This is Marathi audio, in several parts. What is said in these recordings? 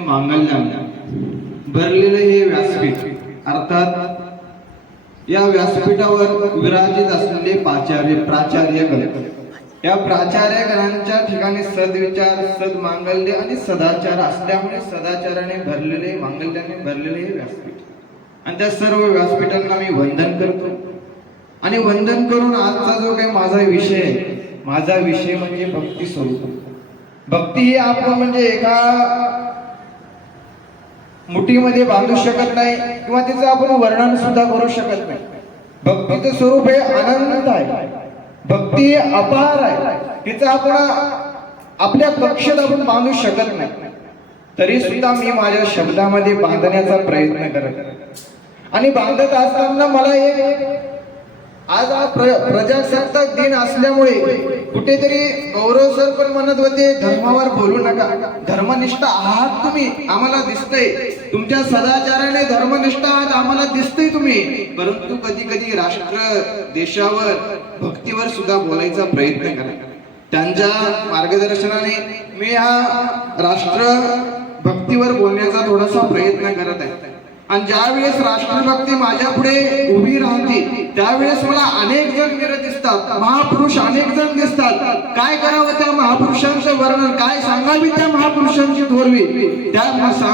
आणि मांगल्याने भरलेले हे व्यासपीठ अर्थात या व्यासपीठावर विराजित असलेले प्राचार्य प्राचार्य गण. या प्राचार्य गणांच्या ठिकाणी सदविचार सद मांगल्य आणि सदाचार असल्यामुळे सदाचाराने भरलेले मांगल्याने भरलेले हे व्यासपीठ. आणि त्या सर्व व्यासपीठांना मी वंदन करतो. आणि वंदन करून आजचा जो काही माझा विषय आहे माझा विषय म्हणजे भक्ती स्वरूप. भक्ती ही आपण म्हणजे एका मुठीमध्ये बांधू शकत नाही किंवा तिचं आपण वर्णन सुद्धा करू शकत नाही. भक्तीचं स्वरूप हे आनंद आहे. भक्ती हे अपार आहे. तिचं आपण आपल्या कक्षेत आपण बांधू शकत नाही. तरी सुद्धा मी माझ्या शब्दामध्ये बांधण्याचा प्रयत्न करत आणि बांधत असताना मला एक आज हा प्र प्रजासत्ताक दिन असल्यामुळे कुठेतरी गौरव सर पण म्हणत होते धर्मावर बोलू नका. धर्मनिष्ठ आहात तुम्ही आम्हाला दिसतंय. तुमच्या सदाचाराने धर्मनिष्ठ आहात आम्हाला दिसतंय तुम्ही. परंतु कधी कधी राष्ट्र देशावर भक्तीवर सुद्धा बोलायचा प्रयत्न करा. त्यांच्या मार्गदर्शनाने मी हा राष्ट्र भक्तीवर बोलण्याचा थोडासा प्रयत्न करत आहे. आणि ज्यावेळेस राष्ट्रभक्ती माझ्या पुढे उभी राहते त्यावेळेस मला अनेक जण मिरत दिसतात महापुरुष अनेक जण दिसतात. काय करावं त्या महापुरुषांचं वर्णन? काय सांगावी त्या महापुरुषांची थोरवी? त्या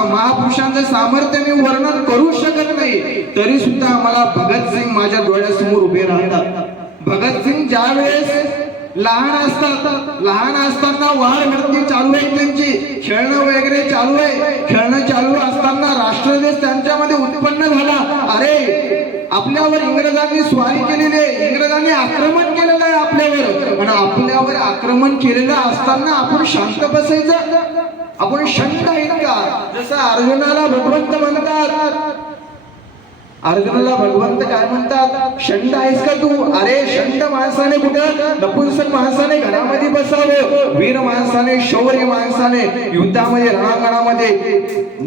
महापुरुषांचं सामर्थ्य मी वर्णन करू शकत नाही. तरी सुद्धा मला भगतसिंग माझ्या डोळ्यासमोर उभे राहतात. भगतसिंग ज्यावेळेस लहान असतात. लहान असताना वाढ वरती चालू आहे त्यांची. खेळणं वगैरे चालू आहे. खेळणं चालू असताना राष्ट्रदेश त्यांच्यामध्ये उत्पन्न झाला. अरे आपल्यावर इंग्रजांनी स्वारी केलेली आहे. इंग्रजांनी आक्रमण केलेलं आहे आपल्यावर. पण आपल्यावर आक्रमण केलेलं असताना आपण शांत बसायचं. आपण शांत आहेत का? जसं अर्जुनाला भगवंत म्हणतात. अर्जुनाला भगवंत काय म्हणतात? शंट आहेस का तू? अरे शंट माणसाने कुठं? नपुंसक माणसाने घरामध्ये बसावं. वीर माणसाने शौर्य माणसाने युद्धामध्ये रणांगणामध्ये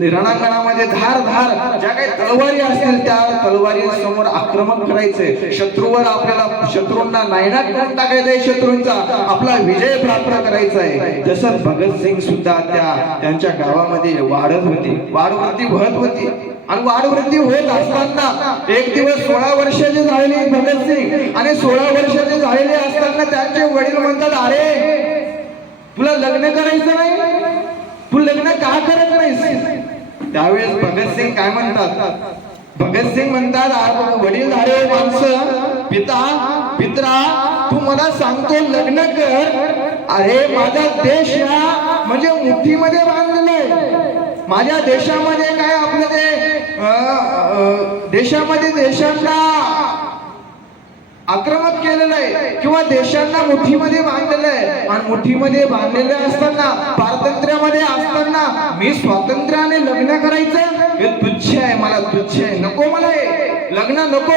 रणांगणामध्ये धार धार ज्या काही तलवारी असतील त्या तलवारी समोर आक्रमण करायचंय शत्रूवर आपल्याला शत्रूंना नायनाट करून टाकायचंय शत्रूंचा. आपला विजय प्राप्त करायचा आहे जसं भगतसिंग सुद्धा त्या त्यांच्या गावामध्ये वाढत होती. वाढ होती होत होती. आणि वाढवृत्ती होत असताना एक दिवस सोळा वर्षाचे झालेले भगतसिंग आणि सोळा वर्षाचे झालेले असताना त्यांचे वडील म्हणतात अरे तुला लग्न करायचं नाही? तू लग्न का करत नाहीस? त्यावेळेस भगतसिंग काय म्हणतात? भगतसिंग म्हणतात वडील झाले हो माणसं. पिता पित्रा तू मला सांगतो लग्न कर. अरे माझा देश हा म्हणजे मुठीमध्ये बांधले माझ्या देशामध्ये काय आपलं ते देशामध्ये देशांना आक्रमक केलेलं आहे. किंवा देशांना मुठीमध्ये बांधलेलं आहे. आणि मुठीमध्ये बांधलेले असताना पारतंत्र्यामध्ये असताना मी स्वातंत्र्याने लग्न करायचं? हे तुच्छ आहे मला तुच्छ आहे. नको मला हे. लग्न नको.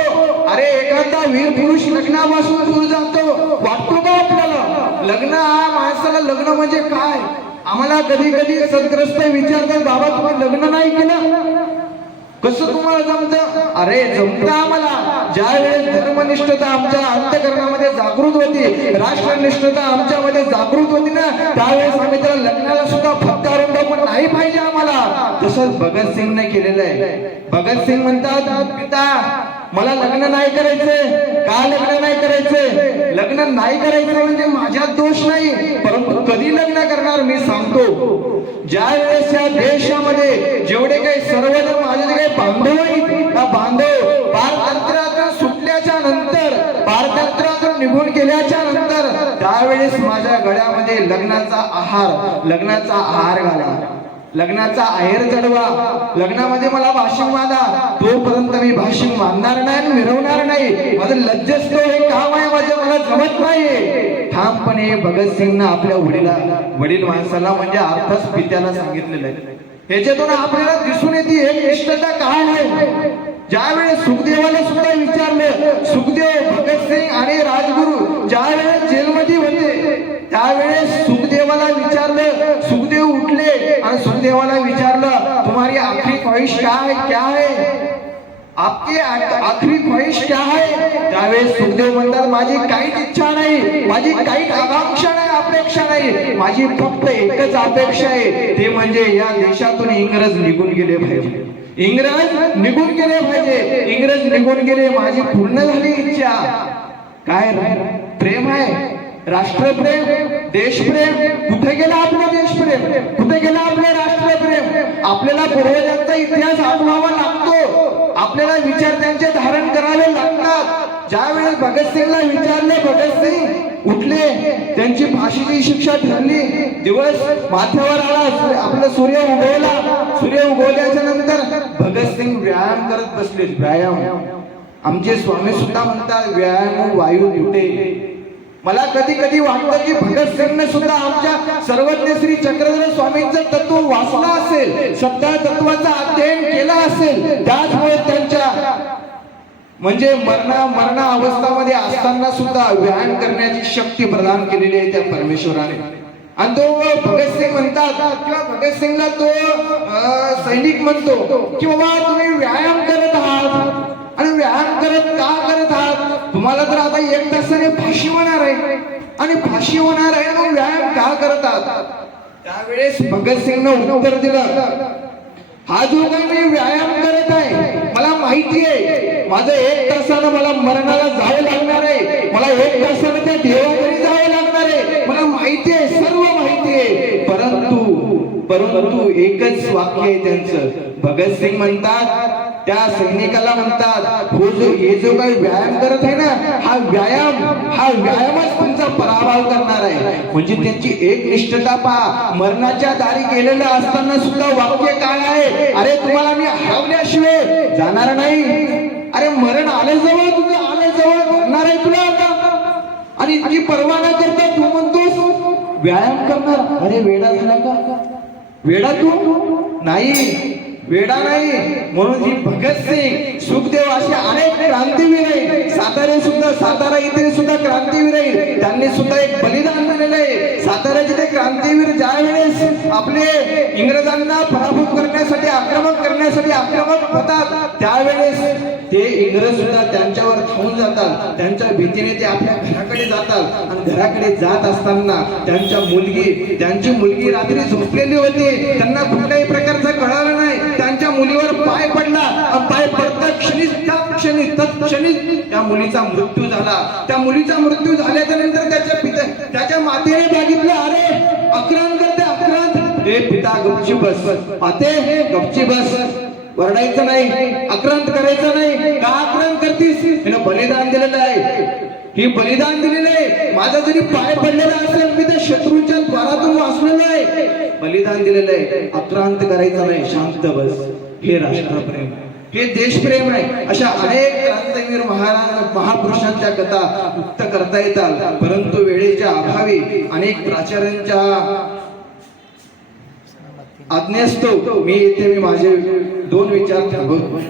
अरे एखादा वीर पुरुष लग्नापासून दूर जातो. वाटतो का आपल्याला? लग्न हा माणसाला लग्न म्हणजे काय? आम्हाला कधी कधी सदग्रस्त विचारतात बाबा तुम्ही लग्न नाही केलं? कसं तुम्हाला जमतं? अरे जमत आम्हाला. ज्या वेळेस धर्मनिष्ठता आमच्या अंतकरणामध्ये जागृत होती राष्ट्रनिष्ठता आमच्यामध्ये जागृत होती ना त्यावेळेस आम्ही त्याला लग्नाला सुद्धा फटकारून टाकून नाही पाहिजे आम्हाला. तसंच भगतसिंगने केलेलं आहे. भगतसिंग म्हणतात पिता मला लग्न नाही करायचंय. का लग्न नाही करायचंय? लग्न नाही करायचं म्हणजे माझ्यात दोष नाही. परंतु कधी मी सांगतो. ज्या वेळेस या देशामध्ये जेवढे काही सर्वजण माझे जे काही बांधव आहेत त्या बांधव पारतंत्र्यातून सुटल्याच्या नंतर पारतंत्र्यातून निघून गेल्याच्यानंतर त्यावेळेस माझ्या गळ्यामध्ये लग्नाचा आहार लग्नाचा आहार घाला. लग्नाचा आहेर चढवा. लग्नामध्ये मला भाषण बांधा तोपर्यंत मी भाषण मानणार नाही मिरवणार नाही. माझं लज्जस्त हे काम आहे माझ्या मला जमत नाही ठामपणे भगतसिंगनं आपल्या वडिला वडील माणसाला म्हणजे अर्थात पित्याला सांगितलेलं आहे. ह्याच्यातून आपल्याला दिसून येते एक इष्टता काय आहे? ज्यावेळेस सुखदेवाला सुद्धा विचारलं सुखदेव भगतसिंग आणि राजगुरू ज्यावेळेस जेलमध्ये होते त्यावेळेस सुखदेवाला विचारलं सुखदेव उठले आणि सुखदेवाला विचारलं तुम्हारी आखरी ख्वाहिश क्या है? क्या है? आपकी आखरी ख्वाहिश क्या आहे त्यावेळेस सुखदेव म्हणतात माझी काहीच इच्छा नाही. माझी काहीच आकांक्षा नाही अपेक्षा नाही. माझी फक्त एकच अपेक्षा आहे. ते म्हणजे या देशातून इंग्रज निघून गेले पाहिजे. इंग्रज निघून गेले पाहिजे. इंग्रज निघून गेले. माझी पूर्ण झाली इच्छा. काय प्रेम आहे? राष्ट्रप्रेम देशप्रेम कुठे गेला आपलं देशप्रेम? कुठे गेला आपलं राष्ट्रप्रेम? आपल्याला पूर्वजांचा इतिहास अनुभवा लागतो. आपल्याला विचार त्यांचे धारण करावे लागतात. ज्यावेळेस भगतसिंगला विचारले भगतसिंग उठले त्यांची फाशीची शिक्षा ठरली. दिवस माथ्यावर आला आपलं सूर्य उगवला. सूर्य उगवल्याच्या नंतर भगतसिंग व्यायाम करत बसले. व्यायाम. आमचे स्वामी सुद्धा म्हणतात व्यायाम वायू दुटे मला कधी कधी वाटतं की भगतसिंगने सुद्धा आमच्या सर्वज्ञ श्री चक्रधर स्वामींचं तत्व वाचलं असेल सध्या तत्वाचं अध्ययन केलं असेल त्याचमुळे त्यांच्या म्हणजे मरणा मरणा अवस्थामध्ये असताना सुद्धा व्यायाम करण्याची शक्ती प्रदान केलेली आहे त्या परमेश्वराने. आणि तो भगतसिंग म्हणतात किंवा भगतसिंगला तो सैनिक म्हणतो की बाबा तुम्ही व्यायाम मला तर आता एक तासाने फाशी होणार आहे. आणि फाशी होणार आहे मग व्यायाम का करत त्यावेळेस भगतसिंगनं उत्तर दिलं. हा जो काही मी व्यायाम करत आहे मला माहिती आहे माझं एक तासानं मला मरणाला जावं लागणार आहे. मला एक तासानं त्या देवाकडे जावं लागणार आहे. मला माहिती आहे सर्व माहिती आहे. परंतु परंतु एकच वाक्य आहे त्यांचं. भगतसिंग म्हणतात त्या सैनिकाला म्हणतात हो जो हे जो काही व्यायाम करत आहे ना हा व्यायाम हा व्यायामच तुमचा पराभव करणार आहे. म्हणजे त्यांची एक निष्ठता पहा मरणाच्या दारी गेलेलं असताना सुद्धा वाक्य काय आहे? अरे तुम्हाला मी हरवल्याशिवाय जाणार नाही. अरे मरण आलं जवळ तुझं आलं जवळ करणार आहे तुला आता. आणि इतकी परवा न करता तू म्हणतोस व्यायाम करणार. अरे वेडा झाला का? वेडा तू? नाही. वेडा नाही म्हणून ही भगतसिंग सुखदेव असे अनेक क्रांतीवीर आहेत. सातारे सुद्धा सातारा इथे सुद्धा क्रांतीवीर आहेत. त्यांनी सुद्धा एक बलिदान दिलेलं आहे. साताऱ्याचे ते क्रांतीवीर ज्या वेळेस आपले इंग्रजांना पराभूत करण्यासाठी आक्रमक करण्यासाठी आक्रमक होतात त्यावेळेस ते इंग्रज सुद्धा त्यांच्यावर धावून जातात. त्यांच्या भीतीने ते आपल्या घराकडे जातात आणि घराकडे जात असताना त्यांच्या मुलगी त्यांची मुलगी रात्री झोपलेली होती. त्यांना कुठल्याही प्रकारचं कळालं नाही त्यांच्या मुलीवर पाय पडला. पाय पडता क्षणी त्या क्षणी तत्क्षणी त्या मुलीचा मृत्यू झाला. त्या मुलीचा मृत्यू झाल्याच्यानंतर त्याच्या पिता त्याच्या मातेने बघितलं अरे अक्रांत करते अक्रांत. हे पिता गपची बस. माते गपची बस. वरडायचं नाही अक्रांत करायचं नाही. का अक्रांत करतीस? हिनं बलिदान दिलेलं आहे. ही बलिदान दिलेलं आहे. माझा जरी पाय पडलेला असेल मी त्या शत्रूच्या द्वारातून वाचलेलं आहे. बलिदान दिलेलं आहे. आक्रांत करायचं नाही. शांत बस. हे राष्ट्रप्रेम. हे देशप्रेम आहे. अशा अनेक क्रांतीवीर महाराज महापुरुषांच्या कथा मुक्त करता येतात. परंतु वेळेच्या अभावी अनेक प्राचार्यांच्या आज्ञास्तव मी येथे मी माझे दोन विचार थांबवतो.